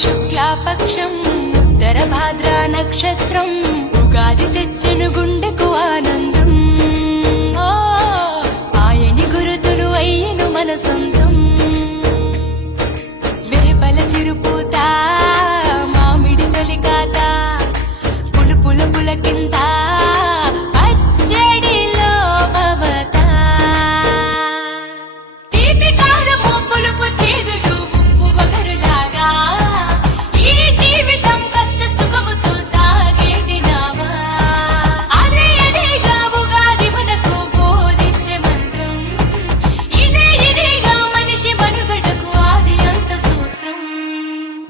శుక్లాపక్షం ఉత్తర భాద్ర నక్షత్రం ఉగాది తెచ్చెను గుండెకు ఆనందం. ఆయని గురుతులు అయ్యను మన సొంతం. వేపల చిరుపూత మామిడి తొలికాత పులుపుల పులకింత పచ్చడిలో మమత. తీపి కారము పులుపు చేదులు ఉప్పు వగరులాగా ఈ జీవితం కష్ట సుఖముతో సాగేటి నావా. అదే అదేగా ఉగాది మనకు బోధించే మంత్రం. ఇదేగా మనిషి మనుగడకు ఆది అంత సూత్రం.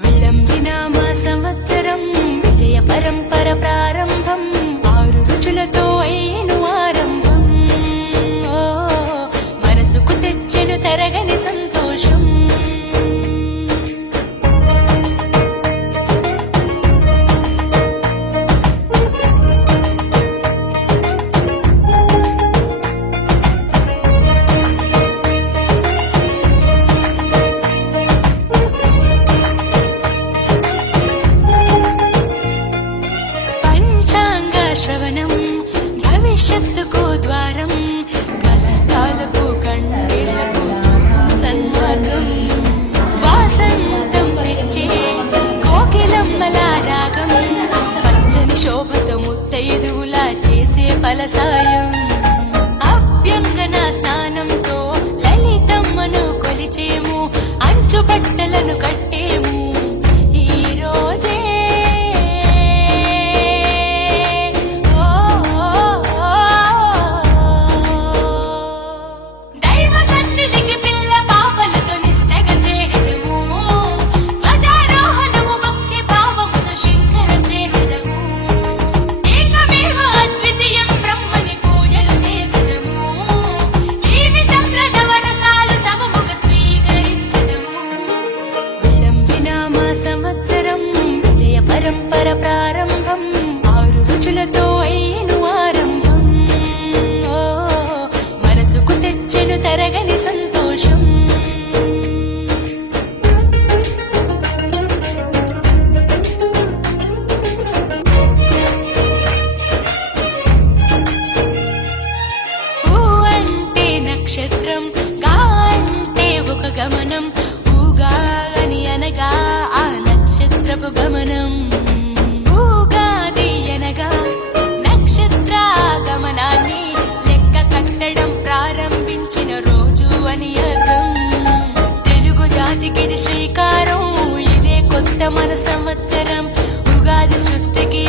విళంబినామ సంవత్సరం విజయ పరంపర ప్రారంభం. 6 రుచులతో అయ్యను ఆరంభం. మనసుకు తెచ్చెను తరగని సంతోషం. పంచాంగ శ్రవణం భవిష్యత్తుకు ద్వారం. కష్టాలకు కంటిళ్లకు సన్మార్గం. వాసంతం తెచ్చే కోకిలమ్మల రాగం. పచ్చని శోభతో ముత్తైదువులా చేసే ఫలసాయం. అభ్యంగన స్నానంతో లలితమ్మను కొలిచేము. అంచు బట్టలను కట్టేము ఈ రోజే. దైవ సన్నిధికి పిల్ల పాపలతో నిష్టగా చేదము. ధ్వజారోహణము భక్తి భావముతో శంకర చేసెదము. ఏకమేవ అద్వితీయం బ్రహ్మని పూజలు చేసెదము. జీవితంలో నవరసాలు సమముగా స్వీకరించెదము. విళంబినామ సంవత్సరం విజయ పరంపర ప్రారంభం. 6 రుచులతో అయ్యను ఆరంభం. మనసుకు తెచ్చెను తరగని సంతోషం. ఊ అంటే నక్షత్రం, గా అంటే ఒక గమనం. ఊగా అని అనగా ఆ నక్షత్రపు గమనం. ఊగాది అనగా నక్షత్ర గమనాన్ని లెక్క కట్టడం ప్రారంభించిన రోజు అని అర్థం. తెలుగు జాతికిది శ్రీకారం. ఇదే కొత్త మన సంవత్సరం. ఉగాది సృష్టికి